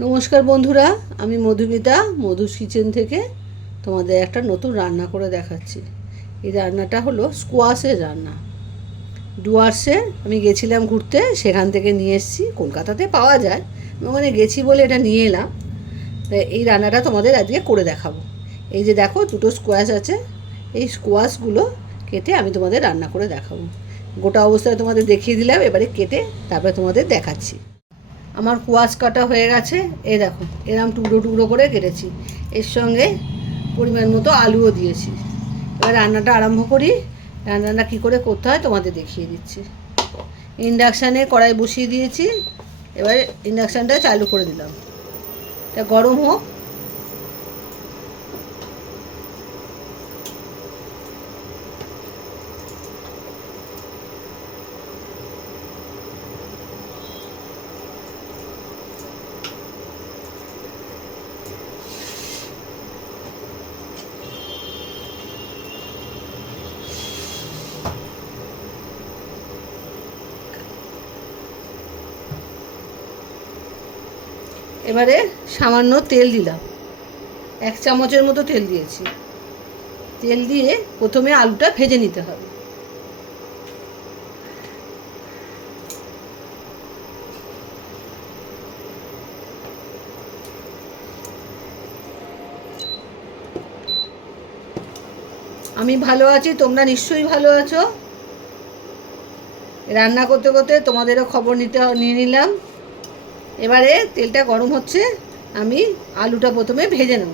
নমস্কার বন্ধুরা, আমি মধুমিতা মধুস কিচেন থেকে তোমাদের একটা নতুন রান্না করে দেখাচ্ছি। এই রান্নাটা হলো স্কোয়াশের রান্না। ডুয়ার্সে আমি গেছিলাম ঘুরতে, সেখান থেকে নিয়ে এসেছি। কলকাতাতে পাওয়া যায়, আমি ওখানে গেছি বলে এটা নিয়ে এলাম। তাই এই রান্নাটা তোমাদের আজকে করে দেখাবো। এই যে দেখো, দুটো স্কোয়াশ আছে। এই স্কোয়াশগুলো কেটে আমি তোমাদের রান্না করে দেখাবো। গোটা অবস্থায় তোমাদের দেখিয়ে দিলাম, এবারে কেটে তারপরে তোমাদের দেখাচ্ছি। আমার কোয়াশ কাটা হয়ে গেছে। এই দেখো, এরম টুকরো টুকরো করে কেটেছি। এর সঙ্গে পরিমাণ মতো আলুও দিয়েছি। এবার রান্নাটা আরম্ভ করি। রান্নাটা কী করে করতে হয় তোমাদের দেখিয়ে দিচ্ছি। ইন্ডাকশানে কড়াই বসিয়ে দিয়েছি। এবার ইন্ডাকশানটা চালু করে দিলাম। এটা গরম হোক। এবারে সামান্য তেল দিলাম, 1 চামচের মতো তেল দিয়েছি। তেল দিয়ে প্রথমে আলুটা ভেজে নিতে হবে। আমি ভালো আছি, তোমরা নিশ্চয়ই ভালো আছো। রান্না করতে করতে তোমাদেরও খবর নিয়ে নিলাম। এবারে তেলটা গরম হচ্ছে, আমি আলুটা প্রথমে ভেজে নেব।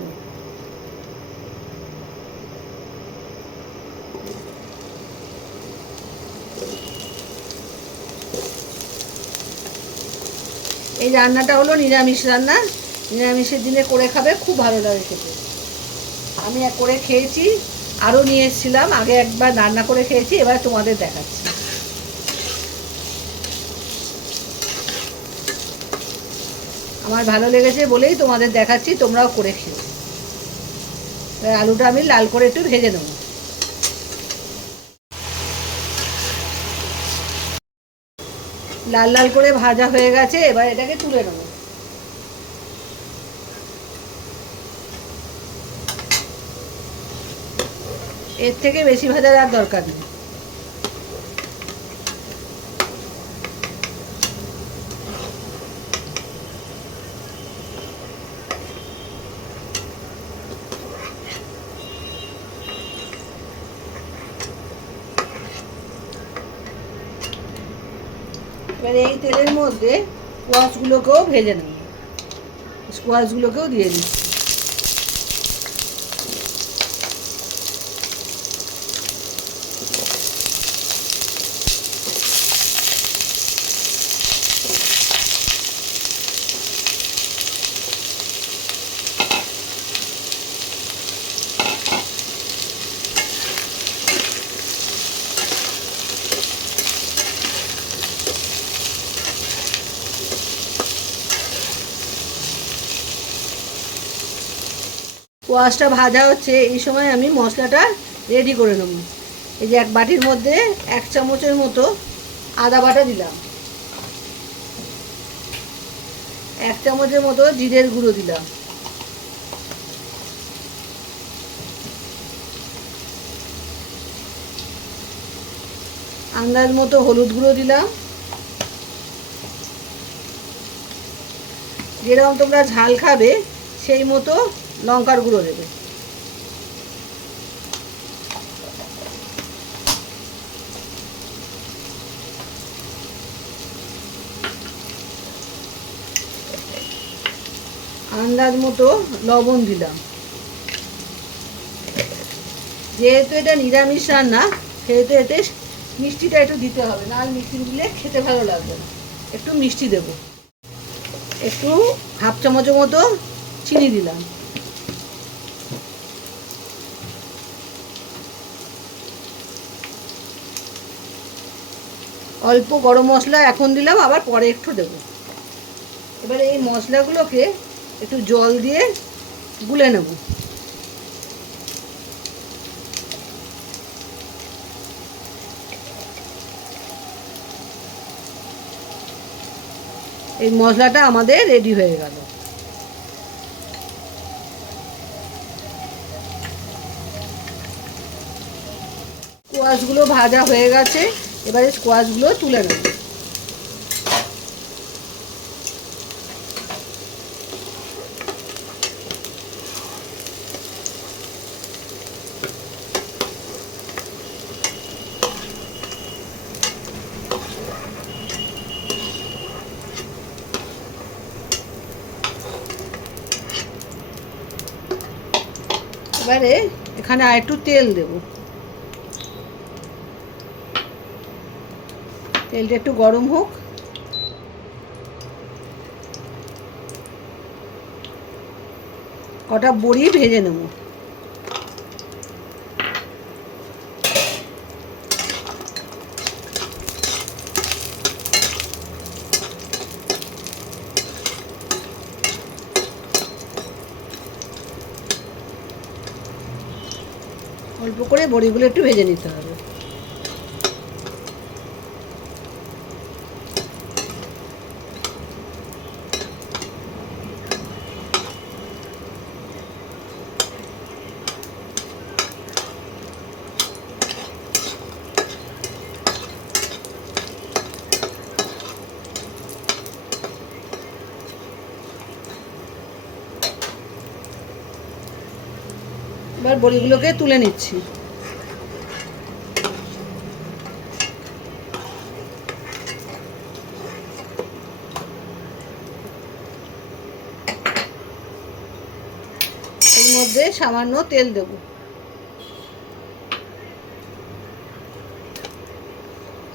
এই রান্নাটা হলো নিরামিষ রান্না। নিরামিষের দিনে করে খাবে, খুব ভালো লাগে খেতে। আমি করে খেয়েছি, আরও নিয়ে এসেছিলাম। আগে একবার রান্না করে খেয়েছি, এবার তোমাদের দেখাচ্ছি। আমার ভালো লেগেছে বলেই তোমাদের দেখাচ্ছি, তোমরাও করে খেও। আলুটা আমি লাল করে একটু ভেজে নেব। লাল লাল করে ভাজা হয়ে গেছে, এবার এটাকে তুলে নেব। এর থেকে বেশি ভাজার আর দরকার নেই। এবার এই তেলের মধ্যে স্কোয়াশগুলোকেও ভেজে নেব। স্কোয়াশগুলোকেও দিয়ে দিচ্ছি। কোয়াশটা ভাজা হচ্ছে, এই সময় আমি মশলাটা রেডি করে নেব। এই যে এক বাটির মধ্যে 1 চামচের মতো আদা বাটা দিলাম, 1 চামচের মতো জিরের গুঁড়ো দিলাম, আন্দাজ মতো হলুদ গুঁড়ো দিলাম। যেরকম তোমরা ঝাল খাবে সেই মতো লঙ্কার গুঁড়ো দেবে। আন্দাজ মতো লবণ দিলাম। যেহেতু এটা নিরামিষ রান্না, সেহেতু এতে মিষ্টিটা একটু দিতে হবে, না আর মিষ্টি দিলে খেতে ভালো লাগবে না। একটু মিষ্টি দেব। একটু 1/2 চামচের মতো চিনি দিলাম। অল্প গরম মশলা এখন দিলাম, আবার পরে একটু দেবো। এবারে এই মশলাগুলোকে একটু জল দিয়ে গুলে নেব। এই মশলাটা আমাদের রেডি হয়ে গেল। স্কোয়াশগুলো ভাজা হয়ে গেছে, এবারে স্কোয়াশগুলো তুলে নেব। এবারে এখানে আর একটু তেল দেব। তেলটা একটু গরম হোক। কটা বড়ি ভেজে নেব। অল্প করে বড়িগুলো একটু ভেজে নিতে হবে। এবার বড়িগুলোকে তুলে নিচ্ছি। এর মধ্যে সামান্য তেল দেব,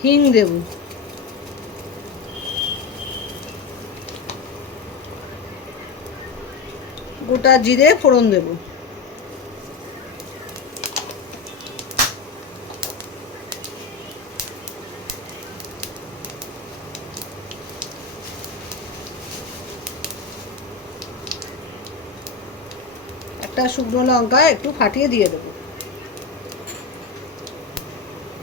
হিং দেব, গোটা জিরে ফোড়ন দেব। একটা শুকনো লঙ্কা একটু ফাটিয়ে দিয়ে দেবো।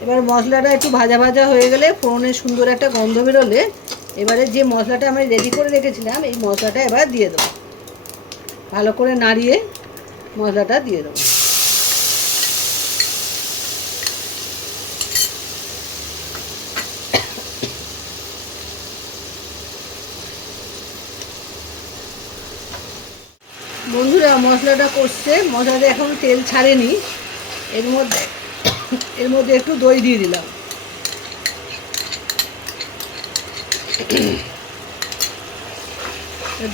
এবার মশলাটা একটু ভাজা ভাজা হয়ে গেলে, ফোড়নের সুন্দর একটা গন্ধ বেরোলে, এবারে যে মশলাটা আমি রেডি করে রেখেছিলাম এই মশলাটা এবার দিয়ে দেবো। ভালো করে নাড়িয়ে মশলাটা দিয়ে দেবো। বন্ধুরা, মশলাটা কষছে, মশলাটা এখন তেল ছাড়েনি। এর মধ্যে একটু দই দিয়ে দিলাম।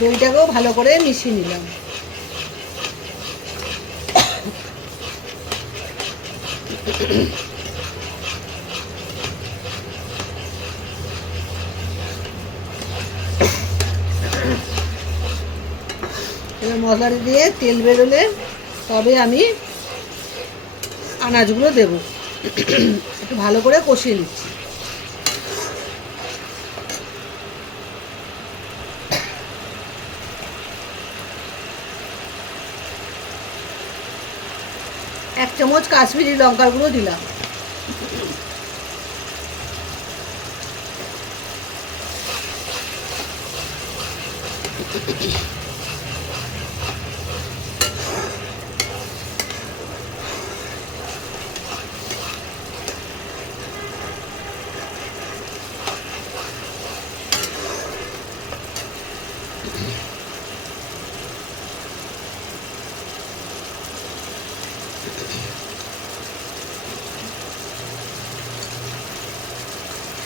দইটাকেও ভালো করে মিশিয়ে নিলাম। এবার মশলাটা দিয়ে তেল বেরোলে তবে আমি আনাজগুলো দেব। একটু ভালো করে কষিয়ে নিচ্ছি। এক চামচ কাশ্মীরি লঙ্কার গুঁড়ো দিলাম।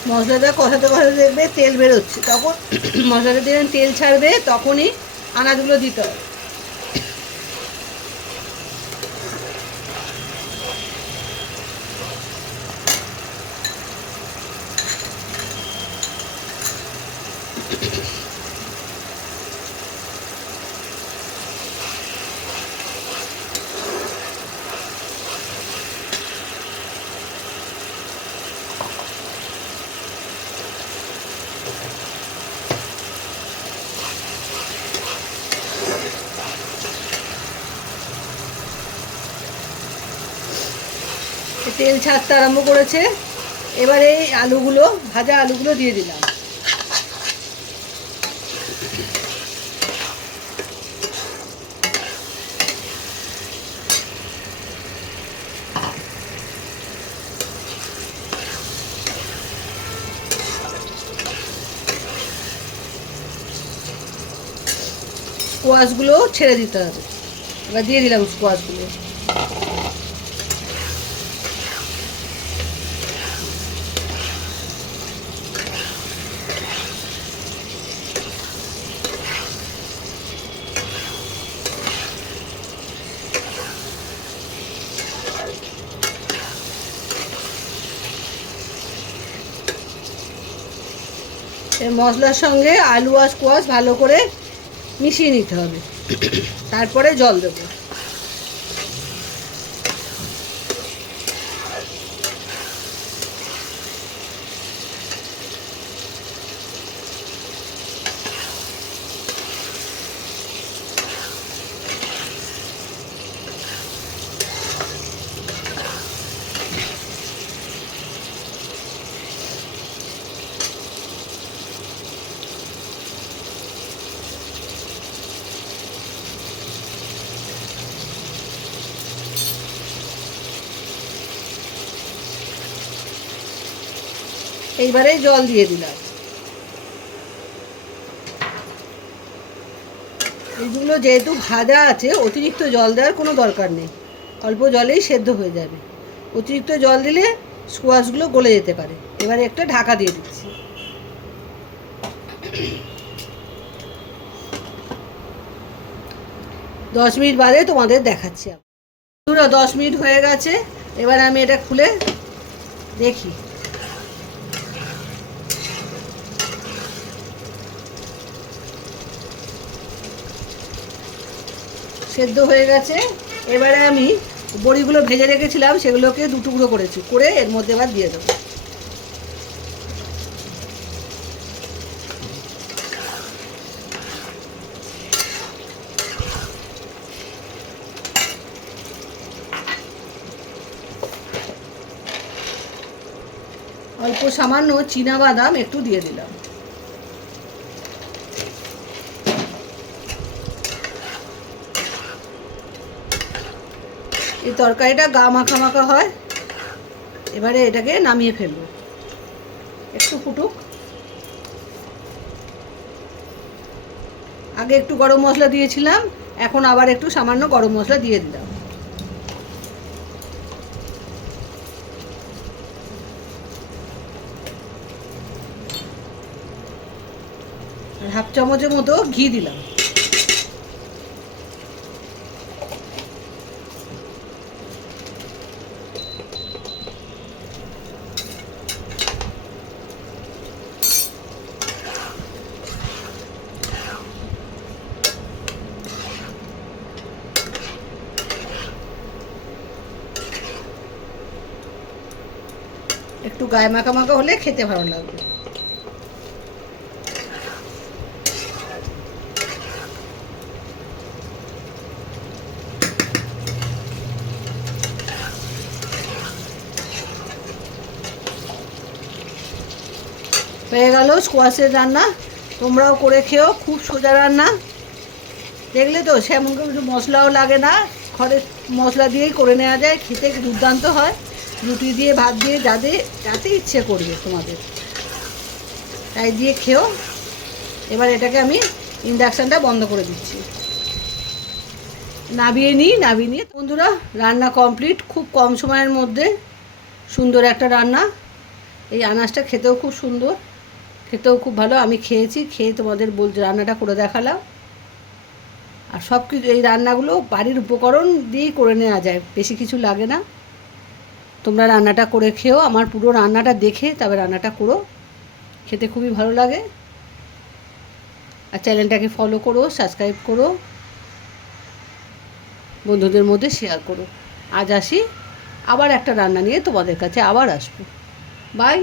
মশলাটা কষাতে কষাতে দেখবে তেল বেরোচ্ছে, তখন মশলাটা দিয়ে তেল ছাড়বে, তখনই আনাজগুলো দিতে হবে। তেল ছাড়তে আরম্ভ করেছে। এবারে এই আলুগুলো, ভাজা আলুগুলো দিয়ে দিলাম। স্কোয়াশগুলো ছেড়ে দিতে হবে। এবার দিয়ে দিলাম স্কোয়াশগুলো। এই মশলার সঙ্গে আলু আর স্কোয়াশ ভালো করে মিশিয়ে নিতে হবে, তারপরে জল দেবো। এইবারে জল দিয়ে দিলাম। এইগুলো যেহেতু ভাজা আছে, অতিরিক্ত জল দেওয়ার কোনো দরকার নেই, অল্প জলেই সেদ্ধ হয়ে যাবে। অতিরিক্ত জল দিলে স্কোয়াশগুলো গলে যেতে পারে। এবারে একটা ঢাকা দিয়ে দিচ্ছি। 10 মিনিট বাদে তোমাদের দেখাচ্ছি। পুরো 10 মিনিট হয়ে গেছে। এবার আমি এটা খুলে দেখি। সেদ্ধ হয়ে গেছে। এবারে আমি বড়িগুলো ভেজে রেখেছিলাম, সেগুলোকে 2 টুকরো করেছি, করে এর মধ্যে এবার দিয়ে দেবো। অল্প সামান্য চীনাবাদাম একটু দিয়ে দিলাম। এই তরকারিটা গা মাখা মাখা হয়। এবারে এটাকে নামিয়ে ফেলবো, একটু ফুটুক। আগে একটু গরম মশলা দিয়েছিলাম, এখন আবার একটু সামান্য গরম মশলা দিয়ে দিলাম। আর হাফ চামচের মতো ঘি দিলাম। একটু গায়ে মাখা মাখা হলে খেতে ভালো লাগবে। হয়ে গেল স্কোয়াশের রান্না। তোমরাও করে খেও, খুব সোজা রান্না। দেখলে তো, সেমন কিছু মশলাও লাগে না, ঘরের মশলা দিয়েই করে নেওয়া যায়। খেতে দুর্দান্ত হয়, রুটি দিয়ে ভাত দিয়ে যাতে ইচ্ছে করবে তোমাদের, তাই দিয়ে খেও। এবার এটাকে আমি ইন্ডাকশানটা বন্ধ করে দিচ্ছি, নাবিয়ে নিয়ে। বন্ধুরা, রান্না কমপ্লিট। খুব কম সময়ের মধ্যে সুন্দর একটা রান্না। এই আনাজটা খেতেও খুব সুন্দর, খেতেও খুব ভালো। আমি খেয়েছি, খেয়ে তোমাদের রান্নাটা করে দেখালাম। আর সব কিছু, এই রান্নাগুলো বাড়ির উপকরণ দিয়েই করে নেওয়া যায়, বেশি কিছু লাগে না। তোমরা রান্নাটা করে খেও, আমার পুরো রান্নাটা দেখে তবে রান্নাটা করো, খেতে খুবই ভালো লাগে। আর চ্যানেলটাকে ফলো করো, সাবস্ক্রাইব করো, বন্ধুদের মধ্যে শেয়ার করো। আজ আসি, আবার একটা রান্না নিয়ে তোমাদের কাছে আবার আসবো। বাই।